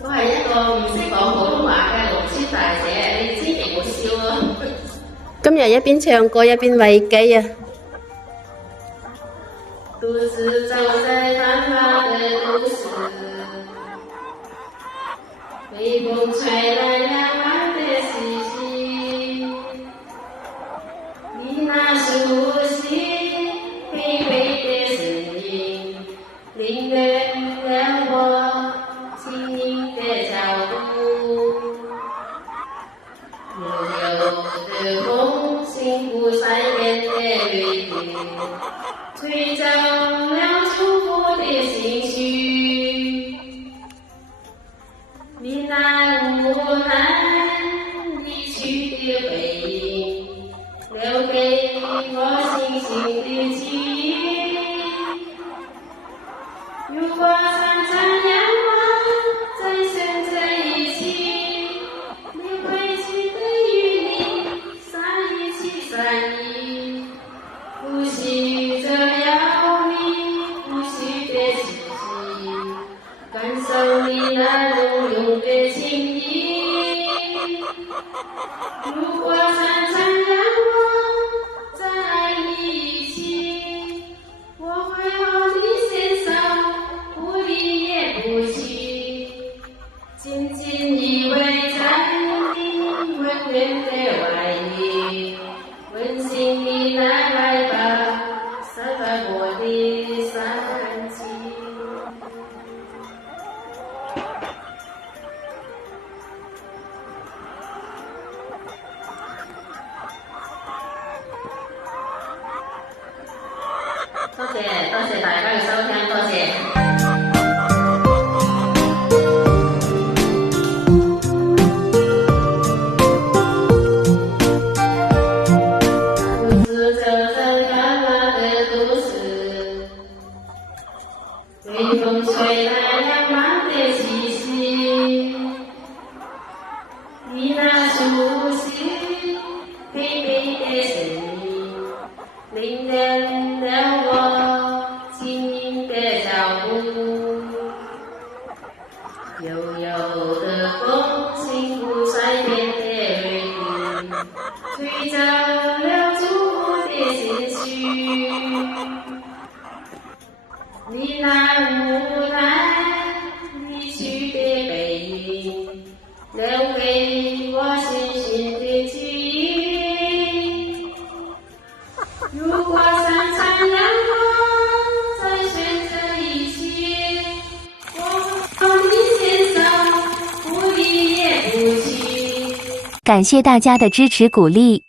我係一個唔識講普通話嘅農村大姐，你千祈唔好笑啊！今日一邊唱歌一邊餵雞啊！獨自走在繁華的都市，被風吹來兩岸的氣息，你那熟悉卑微的聲音，領略了我輕盈的腳步，悠悠的風輕撫山間的綠地，吹走了祝福的情緒，你那無奈離去的背影，留給我星星的記憶。如果常常陽光再現在一起，你會記得與你在一起在意，呼吸着要你呼吸的氣息，感受你那濃濃的情意。如果常常讓我在一起，我會往你身上不離也不棄，緊緊依偎在你溫暖的懷裡，溫馨地來吧，散發我的散氣。多謝大家嘅收聽，多謝。獨自走在繁華的都市，被風吹來兩岸的氣息，你那熟悉卑微的聲音，領略了我輕盈的腳步，悠悠的風輕撫山間的綠地，吹走了祝福的情緒，你那無奈離去的背影，留給我星星的記憶。如果常常陽光再選擇一起，我會往你身上不離也不棄。感謝大家的支持鼓勵。